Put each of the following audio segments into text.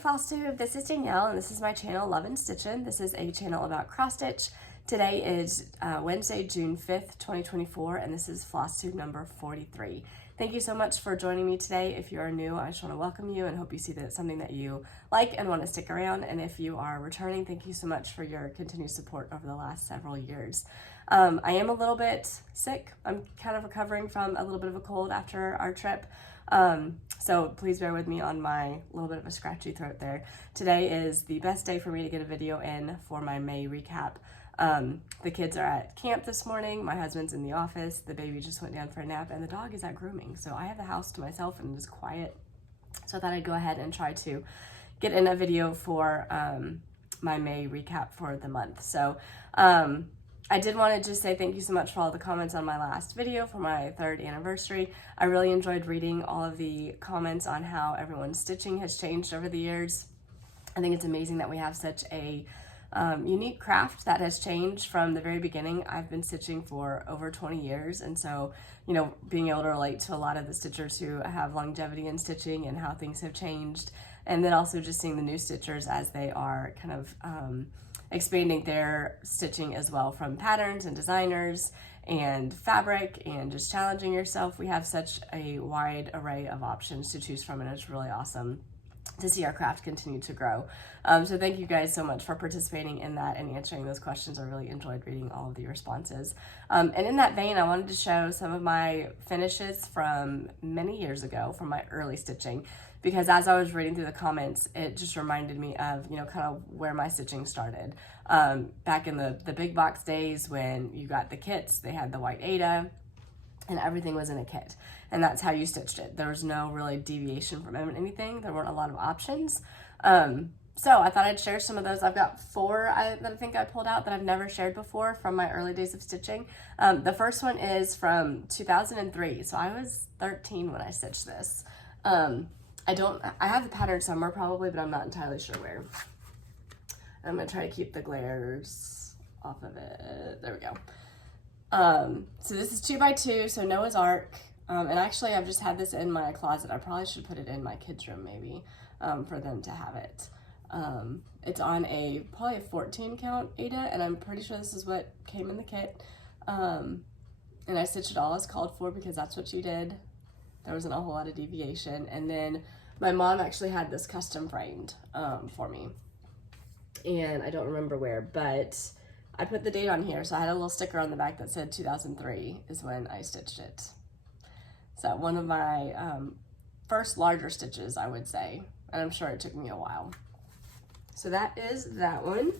Flosstube, this is Danielle and this is my channel Love and Stitchin'. This is a channel about cross stitch. Today is Wednesday, June 5th, 2024, and this is Flosstube number 43. Thank you so much for joining me today. If you are new, I just want to welcome you and hope you see that it's something that you like and want to stick around. And if you are returning, thank you so much for your continued support over the last several years. I am a little bit sick. I'm kind of recovering from a little bit of a cold after our trip. So please bear with me on my little bit of a scratchy throat there. Today is the best day for me to get a video in for my May recap. The kids are at camp this morning, my husband's in the office, the baby just went down for a nap, and the dog is at grooming. So I have the house to myself and it is quiet. So I thought I'd go ahead and try to get in a video for my May recap for the month. So I did want to just say thank you so much for all the comments on my last video for my 3rd anniversary. I really enjoyed reading all of the comments on how everyone's stitching has changed over the years. I think it's amazing that we have such a unique craft that has changed from the very beginning. I've been stitching for over 20 years, and so, you know, being able to relate to a lot of the stitchers who have longevity in stitching and how things have changed, and then also just seeing the new stitchers as they are kind of expanding their stitching as well, from patterns and designers and fabric and just challenging yourself. We have such a wide array of options to choose from, and it's really awesome to see our craft continue to grow. So thank you guys so much for participating in that and answering those questions. I really enjoyed reading all of the responses. And in that vein, I wanted to show some of my finishes from many years ago from my early stitching, because as I was reading through the comments, it just reminded me of, you know, kind of where my stitching started. Back in the big box days when you got the kits, they had the white Aida and everything was in a kit. And that's how you stitched it. There was no really deviation from anything. There weren't a lot of options. So I thought I'd share some of those. I've got 4 that I think I pulled out that I've never shared before from my early days of stitching. The first one is from 2003. So I was 13 when I stitched this. I have the pattern somewhere probably, but I'm not entirely sure where. I'm gonna try to keep the glares off of it. There we go. So this is 2x2, so Noah's Ark. And actually I've just had this in my closet. I probably should put it in my kids' room maybe, for them to have it. It's on probably a 14 count Aida, and I'm pretty sure this is what came in the kit. And I stitched it all as called for because that's what you did. There wasn't a whole lot of deviation. And then my mom actually had this custom framed, for me. And I don't remember where, but I put the date on here. So I had a little sticker on the back that said 2003 is when I stitched it. So one of my first larger stitches, I would say, and I'm sure it took me a while. So that is that one.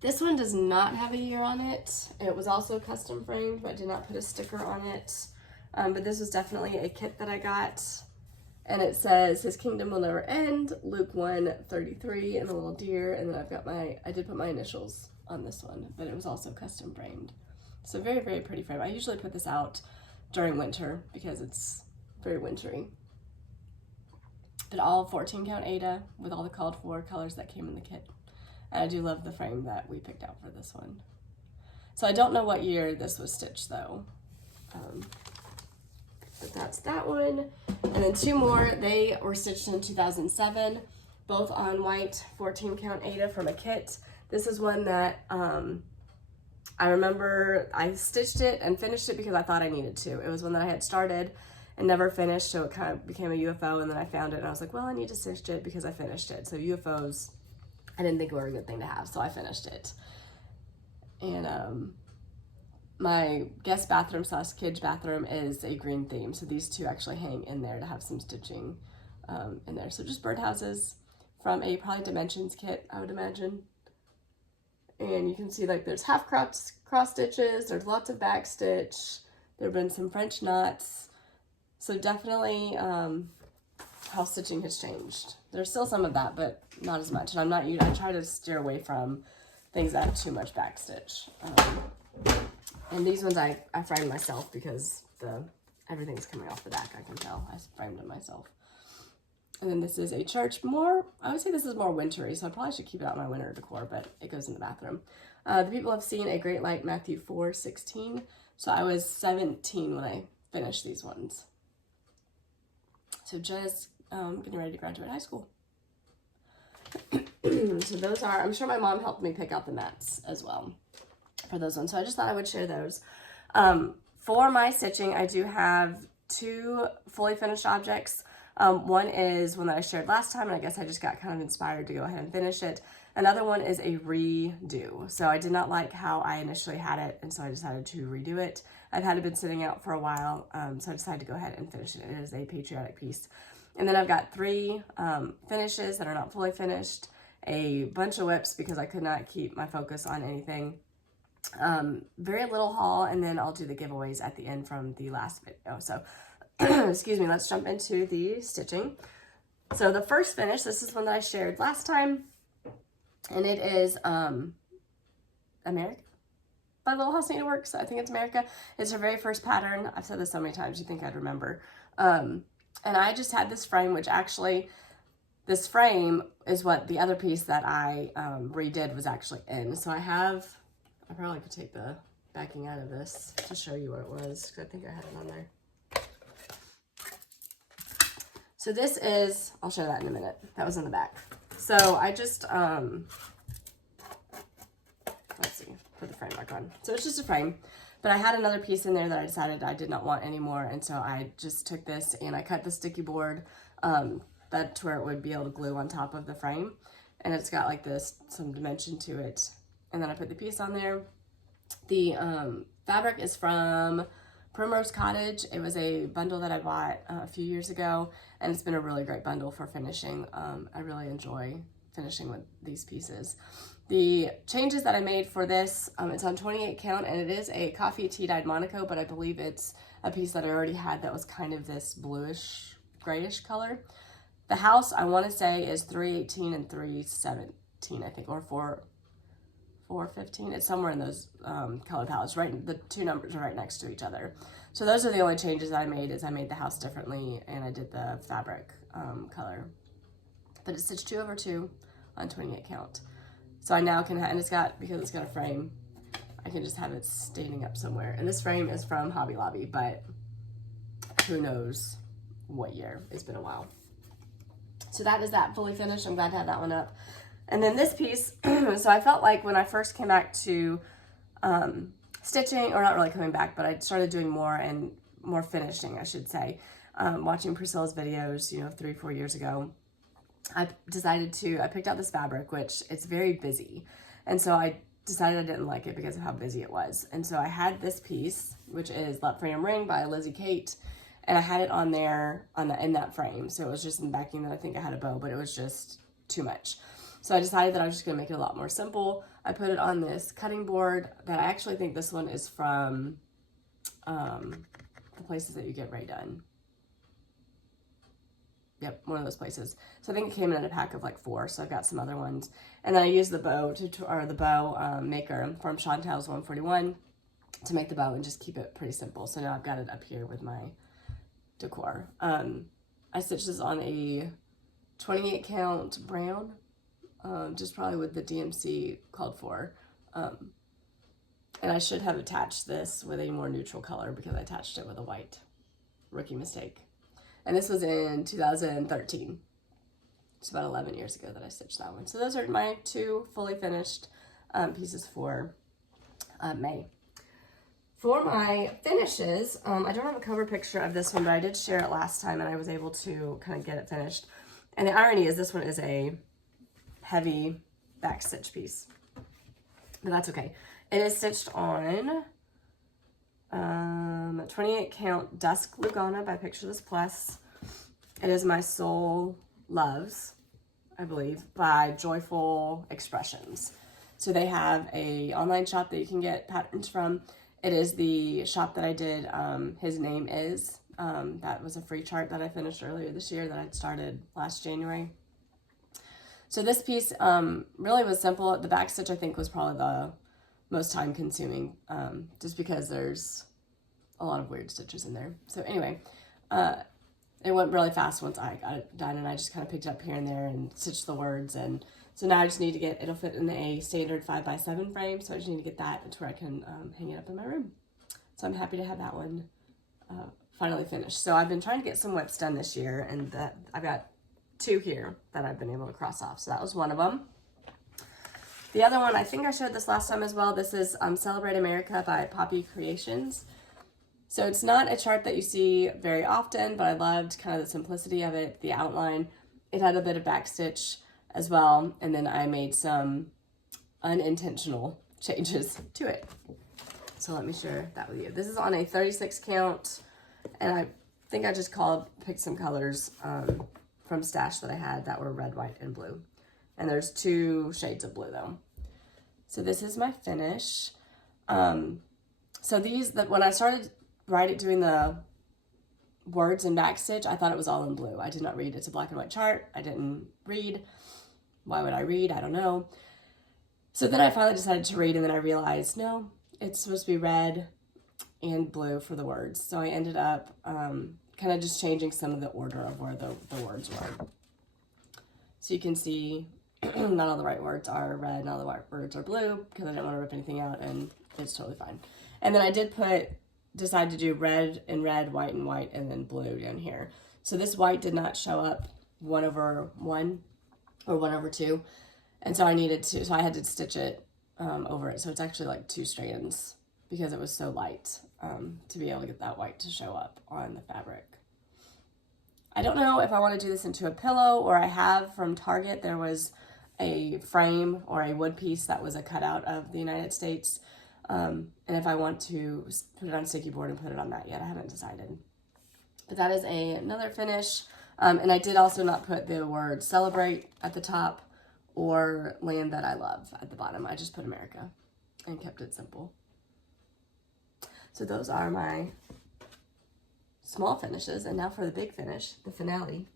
This one does not have a year on it. It was also custom framed, but I did not put a sticker on it. But this was definitely a kit that I got. And it says, "His kingdom will never end," Luke 1:33, and a little deer. And then I've got I did put my initials on this one, but it was also custom framed. So very, very pretty frame. I usually put this out during winter because it's very wintry. But all 14 count Aida with all the called for colors that came in the kit. And I do love the frame that we picked out for this one. So I don't know what year this was stitched though. But that's that one. And then 2 more, they were stitched in 2007, both on white 14 count Aida from a kit. This is one that, I remember I stitched it and finished it because I thought I needed to. It was one that I had started and never finished, so it kind of became a UFO, and then I found it and I was like, well, I need to stitch it because I finished it. So UFOs, I didn't think were a good thing to have, so I finished it. And my guest bathroom / kids bathroom is a green theme, so these 2 actually hang in there to have some stitching in there. So just birdhouses from a probably Dimensions kit, I would imagine. And you can see like there's half cross stitches, there's lots of back stitch, there have been some French knots. So definitely how stitching has changed. There's still some of that, but not as much. And I try to steer away from things that have too much back stitch. And these ones I framed myself because everything's coming off the back, I can tell. I framed them myself. And then this is a church, I would say this is more wintry, so I probably should keep it out in my winter decor, but it goes in the bathroom. The people have seen a great light, Matthew 4:16. So I was 17 when I finished these ones. So just getting ready to graduate high school. So those are, I'm sure my mom helped me pick out the mats as well for those ones. So I just thought I would share those. For my stitching, I do have 2 fully finished objects. One is one that I shared last time, and I guess I just got kind of inspired to go ahead and finish it. Another one is a redo. So I did not like how I initially had it, and so I decided to redo it. I've had it been sitting out for a while, so I decided to go ahead and finish it. It is a patriotic piece. And then I've got 3 finishes that are not fully finished, a bunch of whips because I could not keep my focus on anything. Very little haul, and then I'll do the giveaways at the end from the last video. So, excuse me, let's jump into the stitching. So the first finish, this is one that I shared last time, and it is America by Little House Needleworks. I think it's America. It's her very first pattern. I've said this so many times, you think I'd remember. And I just had this frame, which actually, this frame is what the other piece that I redid was actually in. So I probably could take the backing out of this to show you what it was, because I think I had it on there. So this is, I'll show that in a minute. That was in the back. So I just, let's see, put the frame back on. So it's just a frame, but I had another piece in there that I decided I did not want anymore. And so I just took this and I cut the sticky board, that's where it would be able to glue on top of the frame. And it's got like this, some dimension to it. And then I put the piece on there. The fabric is from Primrose Cottage. It was a bundle that I bought a few years ago, and it's been a really great bundle for finishing. I really enjoy finishing with these pieces. The changes that I made for this, it's on 28 count, and it is a coffee tea-dyed Monaco, but I believe it's a piece that I already had that was kind of this bluish, grayish color. The house, I want to say, is 318 and 317, I think, or 415. It's somewhere in those color palettes. Right, the 2 numbers are right next to each other. So those are the only changes that I made. Is I made the house differently, and I did the fabric color. But it's stitched 2 over 2 on 28 count. So I now can have, and it's got, because it's got a frame, I can just have it standing up somewhere. And this frame is from Hobby Lobby, but who knows what year. It's been a while. So that is that fully finished. I'm glad to have that one up. And then this piece, so I felt like when I first came back to stitching, or not really coming back, but I started doing more and more finishing, I should say, watching Priscilla's videos, 3-4 years ago. I picked out this fabric, which it's very busy. And so I decided I didn't like it because of how busy it was. And so I had this piece, which is Let Freedom Ring by Lizzie Kate. And I had it on there in that frame. So it was just in the backing that I think I had a bow, but it was just too much. So I decided that I was just gonna make it a lot more simple. I put it on this cutting board that I actually think this one is from the places that you get Ray done. Yep, one of those places. So I think it came in a pack of like 4, so I've got some other ones. And then I used the bow maker from Chantel's 141 to make the bow and just keep it pretty simple. So now I've got it up here with my decor. I stitched this on a 28 count brown, just probably with the DMC called for. And I should have attached this with a more neutral color because I attached it with a white. Rookie mistake. And this was in 2013. It's about 11 years ago that I stitched that one. So those are my 2 fully finished pieces for May. For my finishes, I don't have a cover picture of this one, but I did share it last time and I was able to kind of get it finished. And the irony is this one is a heavy back stitch piece, but that's okay. It is stitched on 28 count Dusk Lugana by Picture This Plus. It is My Soul Loves, I believe, by Joyful Expressions. So they have a online shop that you can get patterns from. It is the shop that I did His Name Is. That was a free chart that I finished earlier this year that I'd started last January. So this piece really was simple. The back stitch I think was probably the most time consuming, just because there's a lot of weird stitches in there. So anyway, it went really fast once I got it done, and I just kind of picked it up here and there and stitched the words. And so now I just need to get, it'll fit in a standard 5x7 frame, so I just need to get that to where I can hang it up in my room. So I'm happy to have that one finally finished. So I've been trying to get some whips done this year, and I've got 2 here that I've been able to cross off. So that was one of them. The other one, I think I showed this last time as well. This is Celebrate America by Poppy Kreations. So it's not a chart that you see very often, but I loved kind of the simplicity of it, the outline. It had a bit of backstitch as well, and then I made some unintentional changes to it. So let me share that with you. This is on a 36 count, and I think I just picked some colors from stash that I had that were red, white, and blue. And there's 2 shades of blue though. So this is my finish. So when I started doing the words and backstitch, I thought it was all in blue. I did not read. It's a black and white chart. I didn't read. Why would I read? I don't know. So then I finally decided to read, and then I realized, no, it's supposed to be red and blue for the words. So I ended up kind of just changing some of the order of where the words were. So you can see not all the right words are red, not all the right words are blue, because I didn't want to rip anything out, and it's totally fine. And then I did decide to do red and red, white and white, and then blue down here. So this white did not show up 1/1 or 1/2. And so I had to stitch it over it. So it's actually like 2 strands because it was so light to be able to get that white to show up on the fabric. I don't know if I want to do this into a pillow, or I have from Target, there was a frame or a wood piece that was a cutout of the United States. And if I want to put it on sticky board and put it on that yet, I haven't decided. But that is another finish. And I did also not put the word celebrate at the top or land that I love at the bottom. I just put America and kept it simple. So those are my small finishes. And now for the big finish, the finale,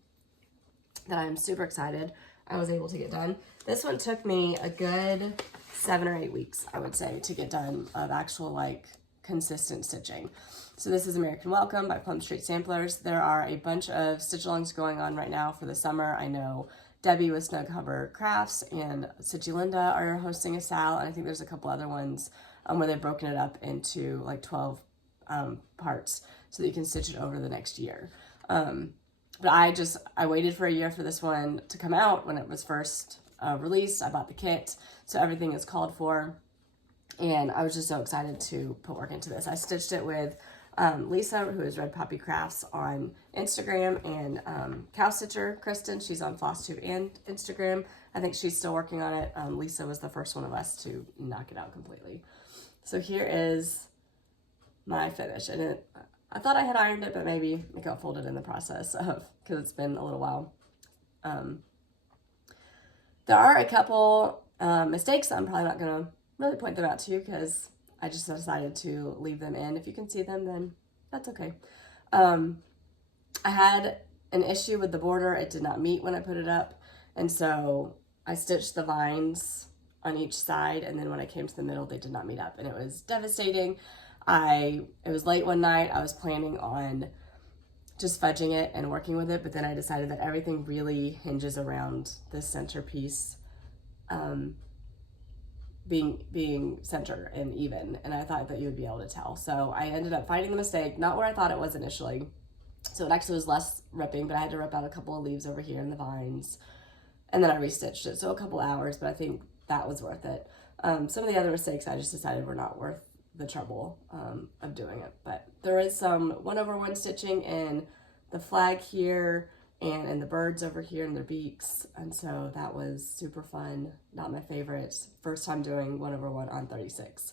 that I'm super excited I was able to get done. This one took me a good 7 or 8 weeks, I would say, to get done of actual like consistent stitching. So this is American Welcome by Plumstreet Samplers. There are a bunch of stitch alongs going on right now for the summer. I know Debbie with Snug Harbor Crafts and Stitchy Linda are hosting a sale, and I think there's a couple other ones where they've broken it up into like 12 parts so that you can stitch it over the next year. But I waited for a year for this one to come out when it was first released. I bought the kit, so everything is called for, and I was just so excited to put work into this. I stitched it with Lisa, who is Red Poppy Crafts on Instagram, and Cow Stitcher Kristen, she's on Flosstube and Instagram. I think she's still working on it. Lisa was the first one of us to knock it out completely. So here is my finish, and I thought I had ironed it, but maybe it got folded in the process because it's been a little while. There are a couple mistakes. I'm probably not going to really point them out to you because I just decided to leave them in. If you can see them, then that's okay. I had an issue with the border. It did not meet when I put it up, and so I stitched the vines on each side, and then when I came to the middle, they did not meet up, and it was devastating. It was late one night. I was planning on just fudging it and working with it, but then I decided that everything really hinges around this centerpiece being center and even, and I thought that you would be able to tell. So I ended up finding the mistake, not where I thought it was initially. So it actually was less ripping, but I had to rip out a couple of leaves over here in the vines, and then I restitched it. So a couple hours, but I think that was worth it. Some of the other mistakes I just decided were not worth the trouble of doing it, but there is some 1/1 stitching in the flag here and in the birds over here in their beaks, and so that was super fun. Not my favorite. First time doing 1/1 on 36.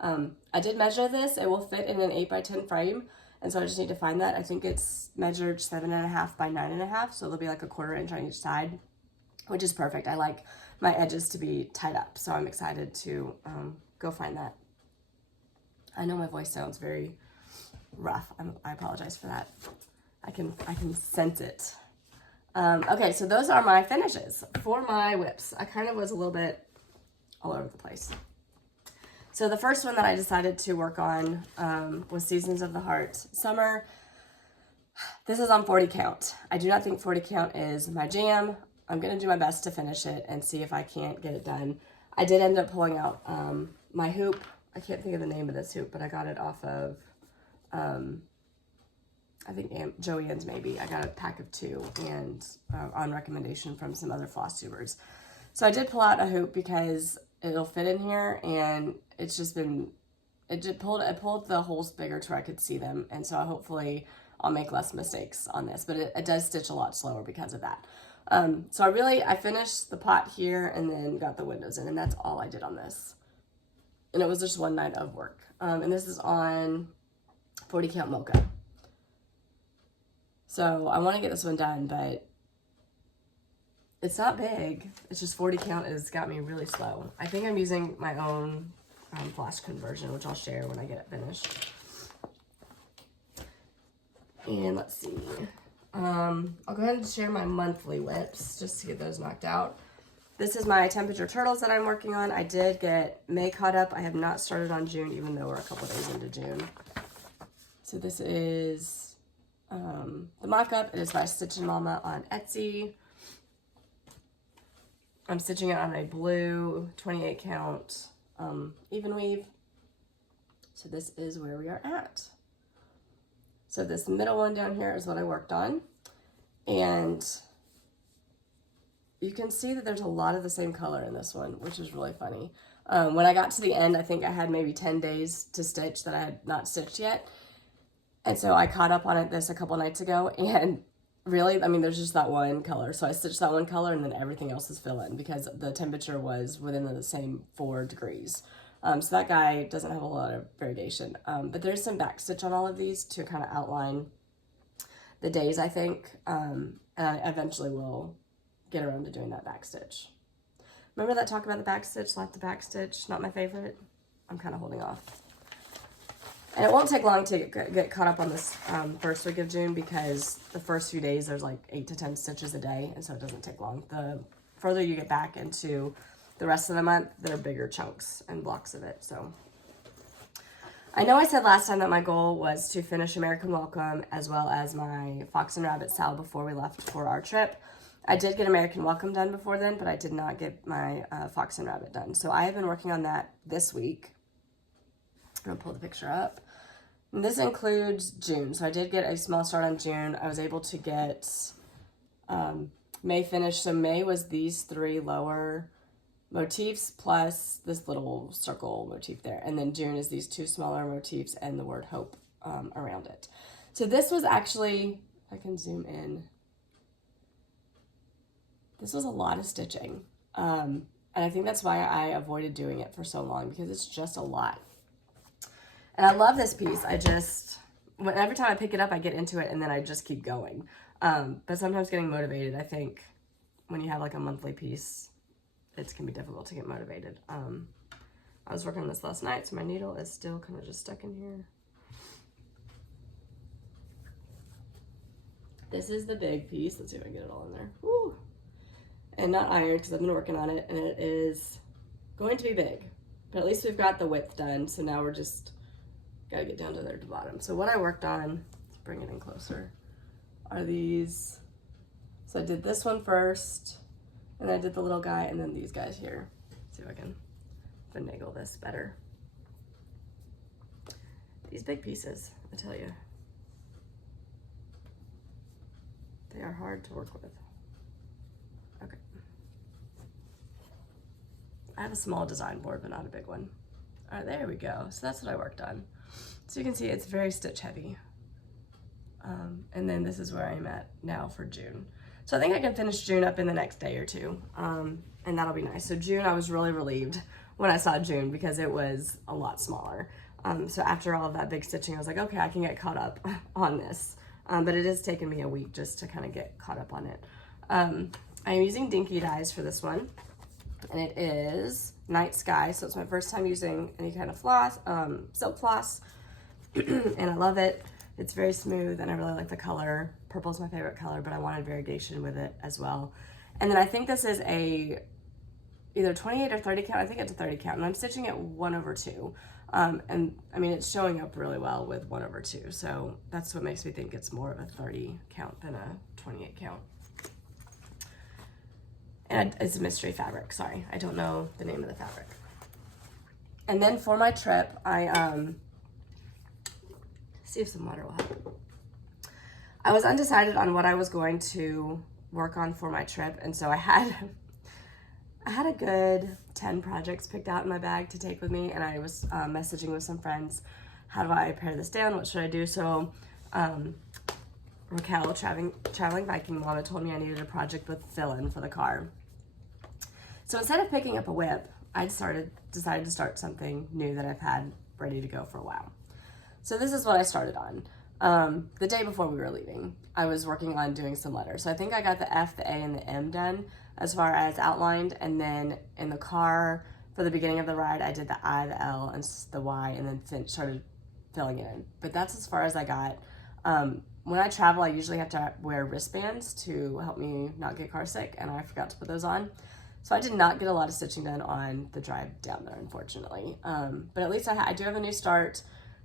I did measure this. It will fit in an 8x10 frame, and so I just need to find that. I think it's measured 7.5 by 9.5, so it'll be like a 1/4 inch on each side, which is perfect. I like my edges to be tied up, so I'm excited to go find that. I know my voice sounds very rough. I apologize for that. I can sense it. Okay, so those are my finishes for my whips. I kind of was a little bit all over the place. So the first one that I decided to work on was Seasons of the Heart Summer. This is on 40 count. I do not think 40 count is my jam. I'm going to do my best to finish it and see if I can't get it done. I did end up pulling out my hoop. I can't think of the name of this hoop, but I got it off of I think Joann's maybe. I got a pack of 2 and on recommendation from some other floss tubers. So I did pull out a hoop because it'll fit in here, and it's just been, it pulled the holes bigger to where I could see them, and so hopefully I'll make less mistakes on this, but it does stitch a lot slower because of that. So I finished the pot here and then got the windows in, and that's all I did on this. And it was just one night of work. And this is on 40 count mocha. So I want to get this one done, but it's not big. It's just 40 count has got me really slow. I think I'm using my own flash conversion, which I'll share when I get it finished. And let's see. I'll go ahead and share my monthly whips just to get those knocked out. This is my temperature turtles that I'm working on. I did get May caught up. I have not started on June, even though we're a couple days into June. So this is the mock-up. It is by Stitchin Mommy on Etsy. I'm stitching it on a blue 28 count even weave. So this is where we are at. So this middle one down here is what I worked on. And you can see that there's a lot of the same color in this one, which is really funny. When I got to the end, I think I had maybe 10 days to stitch that I had not stitched yet. And so I caught up on it a couple nights ago, and really, I mean, there's just that one color. So I stitched that one color, and then everything else is fill in because the temperature was within the same 4 degrees. So that guy doesn't have a lot of variation. But there's some back stitch on all of these to kind of outline the days, I think. And I eventually will get around to doing that back stitch. Remember that talk about the back stitch, like the back stitch, not my favorite? I'm kind of holding off. And it won't take long to get caught up on this first week of June because the first few days there's like 8 to 10 stitches a day, and so it doesn't take long. The further you get back into the rest of the month, there are bigger chunks and blocks of it. So I know I said last time that my goal was to finish American Welcome as well as my Fox and Rabbit Sal before we left for our trip. I did get American Welcome done before then, but I did not get my Fox and Rabbit done. So I have been working on that this week. I'm gonna pull the picture up. And this includes June. So I did get a small start on June. I was able to get May finished. So May was these 3 lower motifs plus this little circle motif there. And then June is these 2 smaller motifs and the word hope around it. So this was actually, if I can zoom in, this was a lot of stitching. And I think that's why I avoided doing it for so long, because it's just a lot. And I love this piece. Every time I pick it up, I get into it and then I just keep going. But sometimes getting motivated, I think when you have like a monthly piece, it can be difficult to get motivated. I was working on this last night, so my needle is still kind of just stuck in here. This is the big piece. Let's see if I can get it all in there. Woo! And not ironed because I've been working on it, and it is going to be big. But at least we've got the width done, so now we're just got to get down to there at the bottom. So what I worked on, let's bring it in closer, are these. So I did this one first, and I did the little guy, and then these guys here. Let's see if I can finagle this better. These big pieces, I tell you, they are hard to work with. Okay. I have a small design board, but not a big one. All right, there we go. So that's what I worked on. So you can see it's very stitch heavy. And then this is where I'm at now for June. So I think I can finish June up in the next day or 2. And that'll be nice. So June, I was really relieved when I saw June because it was a lot smaller. So after all of that big stitching, I was like, okay, I can get caught up on this. But it has taken me a week just to kind of get caught up on it. I'm using Dinky Dyes for this one. And it is Night Sky. So it's my first time using any kind of floss, silk floss. And I love it. It's very smooth and I really like the color. Purple is my favorite color, but I wanted variegation with it as well. And then I think this is either 28 or 30 count. I think it's a 30 count, and I'm stitching it 1/2. And I mean, it's showing up really well with 1/2. So that's what makes me think it's more of a 30 count than a 28 count. And it's a mystery fabric, sorry. I don't know the name of the fabric. And then for my trip, see if some water will help. I was undecided on what I was going to work on for my trip, and so I had a good 10 projects picked out in my bag to take with me, and I was messaging with some friends, how do I pare this down, what should I do? So Raquel, traveling Viking Mama, told me I needed a project with fill-in for the car. So instead of picking up a whip, I decided to start something new that I've had ready to go for a while. So this is what I started on. The day before we were leaving, I was working on doing some letters. So I think I got the F, the A, and the M done as far as outlined. And then in the car, for the beginning of the ride, I did the I, the L, and the Y, and then started filling it in. But that's as far as I got. When I travel, I usually have to wear wristbands to help me not get car sick, and I forgot to put those on. So I did not get a lot of stitching done on the drive down there, unfortunately. But at least I do have a new start.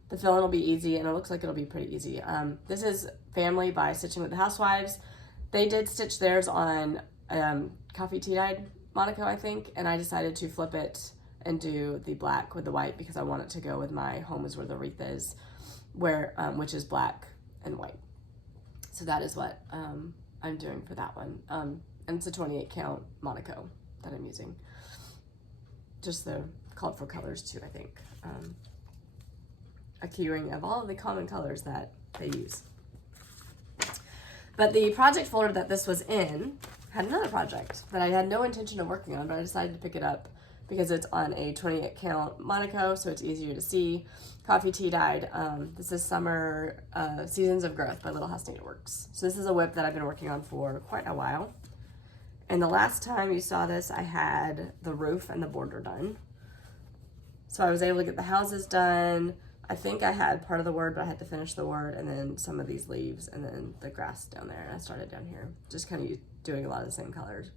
The fill-in will be easy, and it looks like it'll be pretty easy. This is Family by Stitching with the Housewives. They did stitch theirs on coffee tea dyed Monaco, I think, and I decided to flip it and do the black with the white because I want it to go with my Home is Where the Wreath Is, which is black and white. So that is what I'm doing for that one. And it's a 28 count Monaco that I'm using. Just the called for colors too, I think. A keyring of all of the common colors that they use. But the project folder that this was in had another project that I had no intention of working on, but I decided to pick it up because it's on a 28 count Monaco, so it's easier to see. Coffee tea dyed. This is Summer Seasons of Growth by Little House Needleworks. So this is a whip that I've been working on for quite a while. And the last time you saw this, I had the roof and the border done. So I was able to get the houses done. I think I had part of the word, but I had to finish the word, and then some of these leaves, and then the grass down there. And I started down here, just kind of doing a lot of the same colors.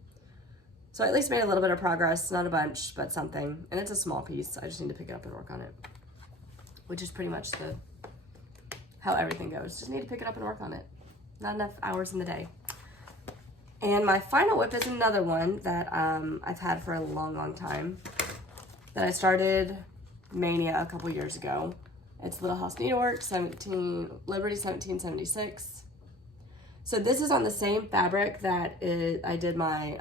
So I at least made a little bit of progress, not a bunch, but something. And it's a small piece. I just need to pick it up and work on it, which is pretty much how everything goes. Just need to pick it up and work on it. Not enough hours in the day. And my final whip is another one that I've had for a long, long time, that I started Mania a couple years ago. It's Little House Needleworks, Liberty 1776. So this is on the same fabric that I did my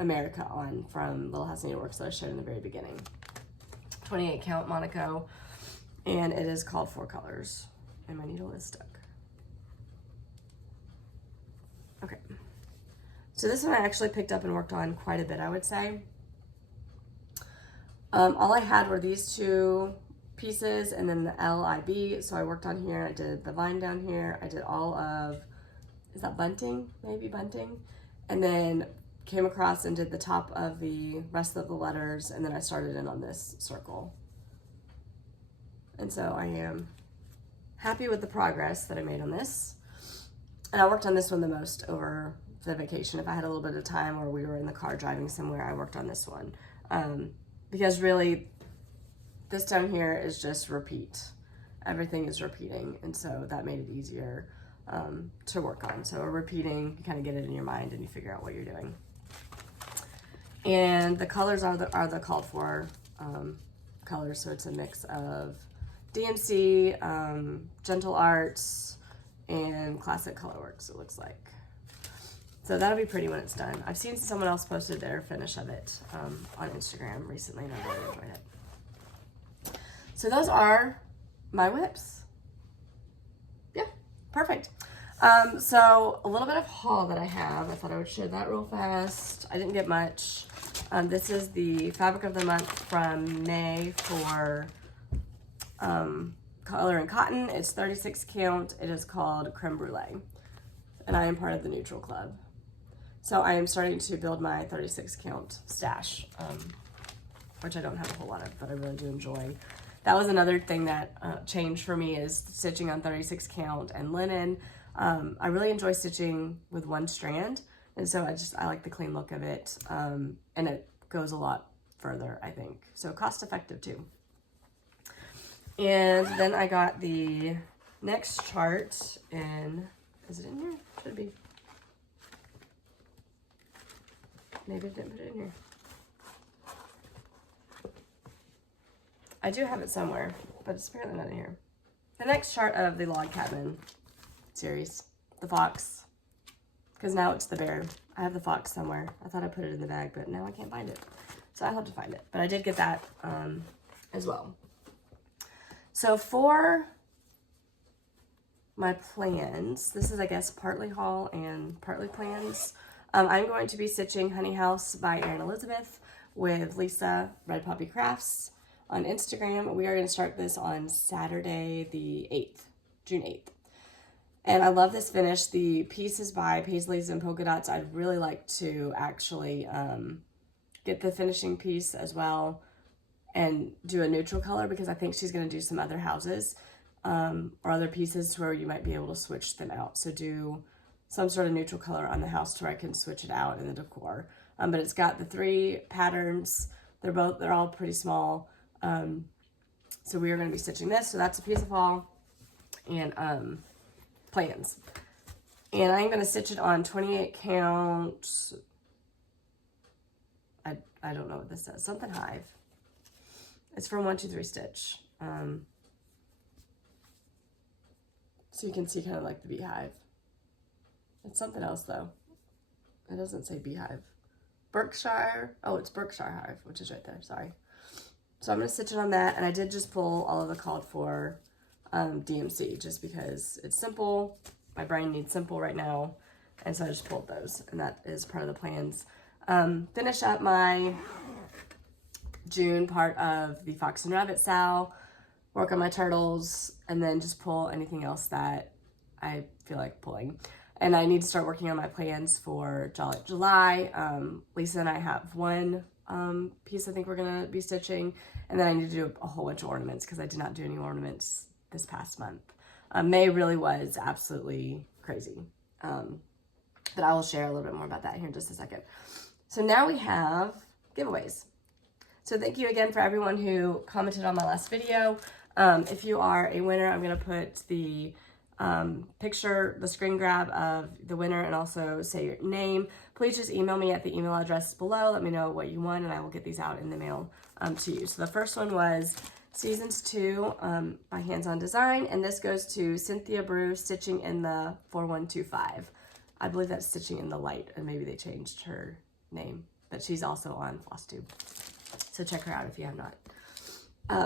America on from Little House Needleworks that I showed in the very beginning. 28 count Monaco, and it is called 4 colors, and my needle is stuck. Okay, so this one I actually picked up and worked on quite a bit, I would say. All I had were these 2 pieces and then the LIB, so I worked on here. I did the vine down here. I did all of, is that bunting? Maybe bunting. And then came across and did the top of the rest of the letters, and then I started in on this circle. And so I am happy with the progress that I made on this. And I worked on this one the most over the vacation. If I had a little bit of time or we were in the car driving somewhere, I worked on this one. Because really, this down here is just repeat. Everything is repeating, and so that made it easier to work on. So repeating, you kind of get it in your mind and you figure out what you're doing. And the colors are the called for colors, so it's a mix of DMC, Gentle Arts, and Classic Colorworks, it looks like. So that'll be pretty when it's done. I've seen someone else posted their finish of it on Instagram recently, and I really enjoyed it. So those are my whips. Yeah, perfect. So a little bit of haul that I have. I thought I would share that real fast. I didn't get much. This is the fabric of the month from May for Color and Cotton. It's 36 count. It is called Creme Brulee, and I am part of the Neutral Club. So I am starting to build my 36 count stash, which I don't have a whole lot of, but I really do enjoy. That was another thing that changed for me, is stitching on 36 count and linen. I really enjoy stitching with one strand, and so I like the clean look of it, and it goes a lot further, I think. So cost effective too. And then I got the next chart in, is it in here? Should be. Maybe I didn't put it in here. I do have it somewhere, but it's apparently not in here. The next chart of the Log Cabin series. The fox. Because now it's the bear. I have the fox somewhere. I thought I put it in the bag, but now I can't find it. So I'll have to find it. But I did get that as well. So for my plans, this is, I guess, partly haul and partly plans. I'm going to be stitching Honey House by Erin Elizabeth with Lisa Red Poppy Crafts on Instagram. We are going to start this on Saturday the 8th, June 8th. And I love this finish. The piece is by Paisleys and Polka Dots. I'd really like to actually get the finishing piece as well and do a neutral color, because I think she's going to do some other houses or other pieces to where you might be able to switch them out. So do some sort of neutral color on the house to where I can switch it out in the decor. But it's got the 3 patterns. They're all pretty small. So we are going to be stitching this. So that's a piece of haul and plans. And I'm going to stitch it on 28 count. I don't know what this says. Something Hive. It's from 123 Stitch. So you can see kind of like the beehive. It's something else though. It doesn't say beehive. Berkshire. Oh, it's Berkshire Hive, which is right there. Sorry. So I'm going to stitch it on that. And I did just pull all of the called for DMC just because it's simple. My brain needs simple right now. And so I just pulled those. And that is part of the plans. Finish up my June part of the Fox and Rabbit Sow. Work on my turtles. And then just pull anything else that I feel like pulling. And I need to start working on my plans for July. Lisa and I have one piece I think we're going to be stitching. And then I need to do a whole bunch of ornaments because I did not do any ornaments this past month. May really was absolutely crazy. But I will share a little bit more about that here in just a second. So now we have giveaways. So thank you again for everyone who commented on my last video. If you are a winner, I'm going to put the picture, the screen grab of the winner, and also say your name. Please just email me at the email address below. Let me know what you won, and I will get these out in the mail to you. So the first one was Seasons 2 by Hands On Design, and this goes to Cynthia Brew, Stitching in the 4125. I believe that's Stitching in the Light, and maybe they changed her name, but she's also on Flosstube. So check her out if you have not.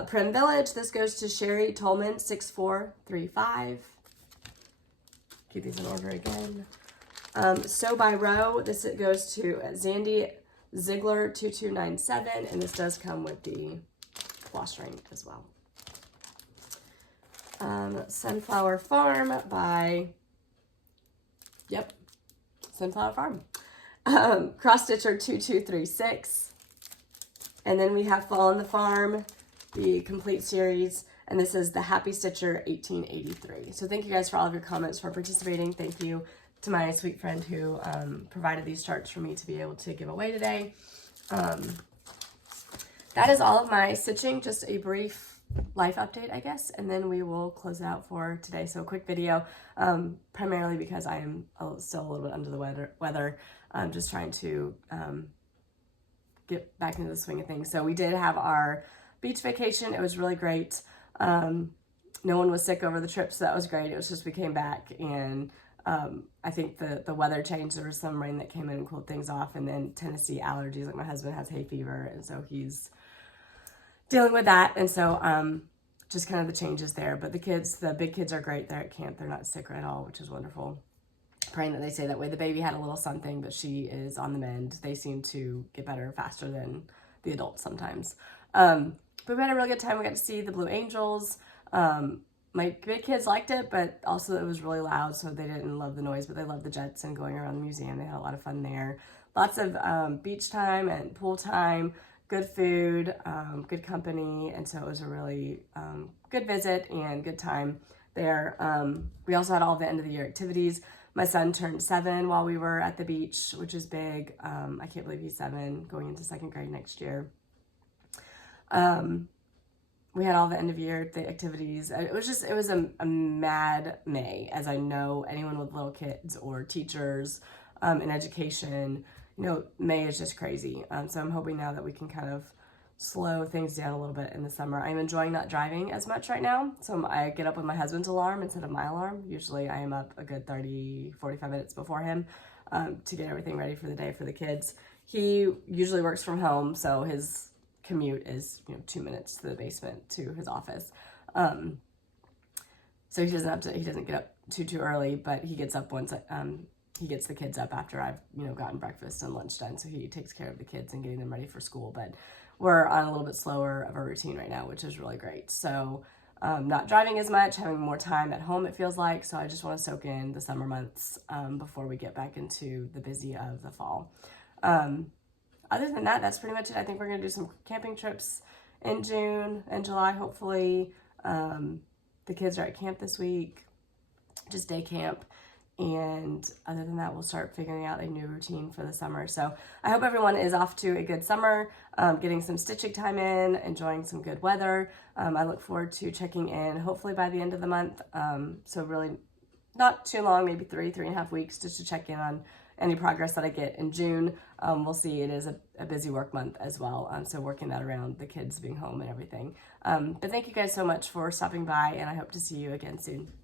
Prim Village, this goes to Sherry Tolman, 6435. Keep these in order again. Sew by Row, this goes to Zandy Ziegler, 2297, and this does come with the floss ring as well. Sunflower Farm by, Sunflower Farm. Cross Stitcher 2236. And then we have Fall on the Farm, the complete series, and this is the Happy Stitcher 1883. So thank you guys for all of your comments, for participating. Thank you to my sweet friend who provided these charts for me to be able to give away today. That is all of my stitching, just a brief life update, I guess, and then we will close it out for today. So a quick video, primarily because I am still a little bit under the weather. I'm just trying to get back into the swing of things. So we did have our beach vacation. It was really great. No one was sick over the trip, so that was great. It was just we came back and I think the weather changed. There was some rain that came in and cooled things off, and then Tennessee allergies. Like my husband has hay fever, and so he's dealing with that. And so just kind of the changes there. But the big kids are great. They're at camp. They're not sick at all, which is wonderful. Praying that they stay that way. The baby had a little something, but she is on the mend. They seem to get better faster than the adults sometimes. But we had a really good time. We got to see the Blue Angels. My big kids liked it, but also it was really loud, so they didn't love the noise, but they loved the jets and going around the museum. They had a lot of fun there. Lots of beach time and pool time, good food, good company, and so it was a really good visit and good time there. We also had all the end of the year activities. My son turned 7 while we were at the beach, which is big. I can't believe he's 7, going into 2nd grade next year. We had all the end of year activities. It was a mad May, as I know anyone with little kids or teachers in education, May is just crazy. So I'm hoping now that we can kind of slow things down a little bit in the summer. I'm enjoying not driving as much right now. So I get up with my husband's alarm instead of my alarm. Usually I am up a good 30, 45 minutes before him to get everything ready for the day for the kids. He usually works from home, so his commute is 2 minutes to the basement to his office. So he doesn't get up too early, but he gets up once he gets the kids up after I've gotten breakfast and lunch done. So he takes care of the kids and getting them ready for school. But we're on a little bit slower of a routine right now, which is really great. So not driving as much, having more time at home, it feels like. So I just want to soak in the summer months before we get back into the busy of the fall. Other than that, that's pretty much it. I think we're going to do some camping trips in June and July, hopefully. The kids are at camp this week, just day camp. And other than that, we'll start figuring out a new routine for the summer. So I hope everyone is off to a good summer, getting some stitching time in, enjoying some good weather. I look forward to checking in hopefully by the end of the month. So really not too long, maybe 3.5 weeks, just to check in on any progress that I get in June. We'll see. It is a busy work month as well. So working that around the kids being home and everything. But thank you guys so much for stopping by, and I hope to see you again soon.